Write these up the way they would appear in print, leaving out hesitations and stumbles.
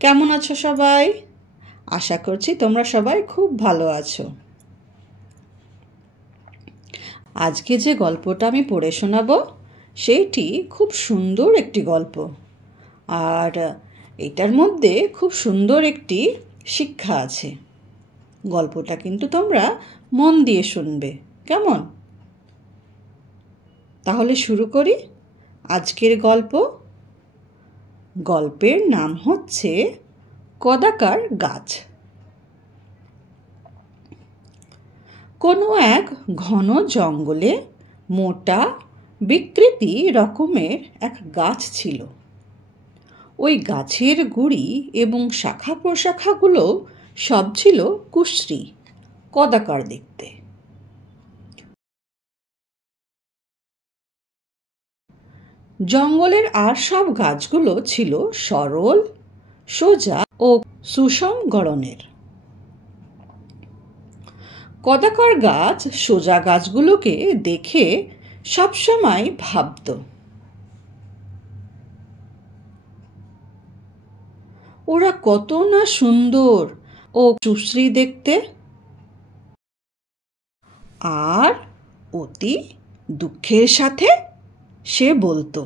কেমন আছো সবাই? আশা করছি তোমরা সবাই খুব ভালো আছো। আজকে যে গল্পটা আমি পড়ে শোনাবো সেইটি খুব সুন্দর একটি গল্প, আর এটার মধ্যে খুব সুন্দর একটি শিক্ষা আছে। গল্পটা কিন্তু তোমরা মন দিয়ে শুনবে, কেমন? তাহলে শুরু করি আজকের গল্প। গল্পের নাম হচ্ছে কদাকার গাছ। কোনো এক ঘন জঙ্গলে মোটা বিকৃতি রকমের এক গাছ ছিল। ওই গাছের গুড়ি এবং শাখা প্রশাখাগুলো সব ছিল কুশ্রী, কদাকার দেখতে। জঙ্গলের আর সব গাছগুলো ছিল সরল, সোজা ও সুষম গড়নের। কদাকার গাছ সোজা গাছগুলোকে দেখে সবসময় ভাবত, ওরা কত না সুন্দর ও সুশ্রী দেখতে। আর অতি দুঃখের সাথে সে বলতো,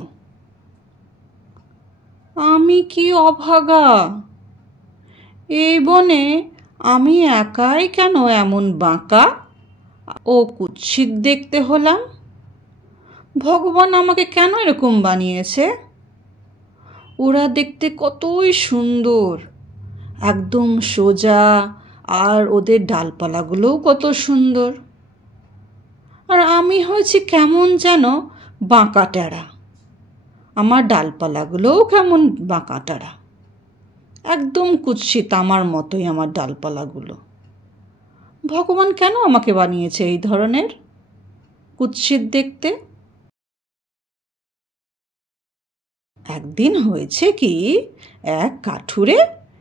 আমি কি অভাগা! এই বনে আমি একাই কেন এমন বাঁকা ও কুৎসিত দেখতে হলাম? ভগবান আমাকে কেন এরকম বানিয়েছে? ওরা দেখতে কতই সুন্দর, একদম সোজা, আর ওদের ডালপালাগুলোও কত সুন্দর। আর আমি হয়েছি কেমন যেন বাঁকা টেরা, আমার ডালপালাগুলোও কেমন বাঁকা টেরা, একদম কুৎসিত আমার মতোই আমার ডালপালাগুলো। ভগবান কেন আমাকে বানিয়েছে এই ধরনের কুৎসিত দেখতে? একদিন হয়েছে কি, এক কাঠুরে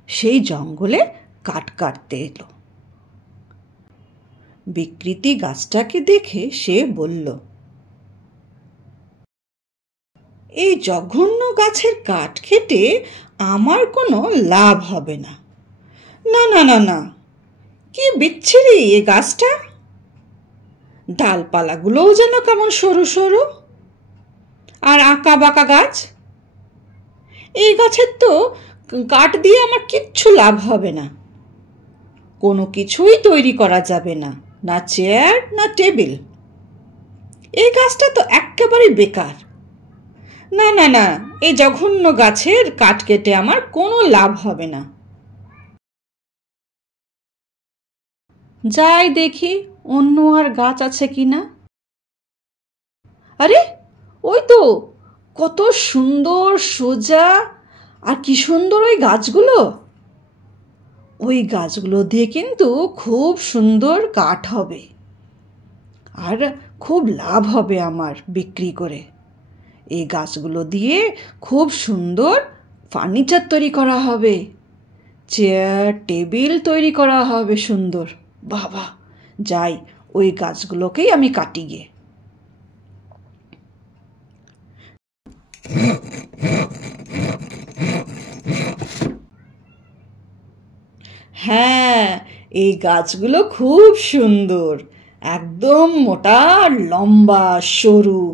সেই জঙ্গলে কাঠ কাটতে এলো। বিকৃতি গাছটাকে দেখে সে বলল, এই জঘন্য গাছের কাঠ খেটে আমার কোনো লাভ হবে না। না না না না, কি বিচ্ছিরি এই গাছটা! ডালপালাগুলোও যেন কেমন সরু সরু আর আঁকা বাঁকা গাছ। এই গাছের তো কাঠ দিয়ে আমার কিচ্ছু লাভ হবে না, কোনো কিছুই তৈরি করা যাবে না, না চেয়ার না টেবিল। এই গাছটা তো একেবারেই বেকার। না না না, এই জঘন্য গাছের কাঠ কেটে আমার কোনো লাভ হবে না। যাই দেখি অন্য আর গাছ আছে কিনা। আরে ওই তো, কত সুন্দর সোজা আর কি সুন্দর ওই গাছগুলো! ওই গাছগুলো দিয়ে কিন্তু খুব সুন্দর কাঠ হবে, আর খুব লাভ হবে আমার বিক্রি করে। এই গাছগুলো দিয়ে খুব সুন্দর ফার্নিচার তৈরি করা হবে, চেয়ার টেবিল তৈরি করা হবে সুন্দর। বাবা, যাই ওই গাছগুলোকেই আমি কাটি গিয়ে। হ্যাঁ, এই গাছগুলো খুব সুন্দর, একদম মোটা, লম্বা, সরু,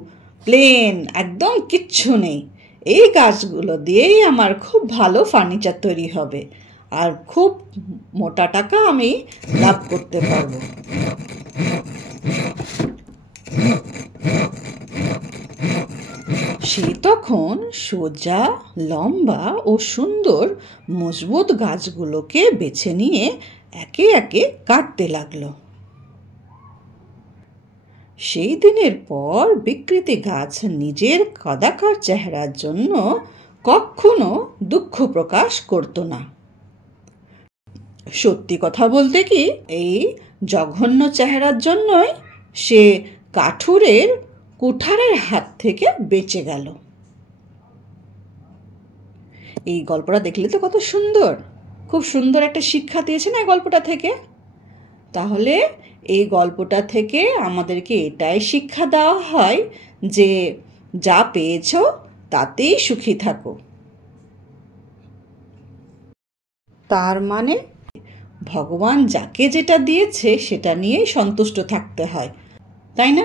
প্লেন, একদম কিচ্ছু নেই। এই গাছগুলো দিয়েই আমার খুব ভালো ফার্নিচার তৈরি হবে, আর খুব মোটা টাকা আমি লাভ করতে পারবো। সে তখন সোজা, লম্বা ও সুন্দর মজবুত গাছগুলোকে বেছে নিয়ে একে একে কাটতে লাগলো। সেই দিনের পর বিকৃতি গাছ নিজের কদাকার চেহারার জন্য কখনো দুঃখ প্রকাশ করত না। সত্যি কথা বলতে কি, এই জঘন্য চেহারার জন্যই সে কাঠুরের কুঠারের হাত থেকে বেঁচে গেল। এই গল্পটা দেখলে তো কত সুন্দর, খুব সুন্দর একটা শিক্ষা দিয়েছে না এই গল্পটা থেকে। তাহলে এই গল্পটা থেকে আমাদেরকে এটাই শিক্ষা দেওয়া হয় যে যা পেয়েছো তাতেই সুখী থাকো। তার মানে ভগবান যাকে যেটা দিয়েছে সেটা নিয়েই সন্তুষ্ট থাকতে হয়, তাই না?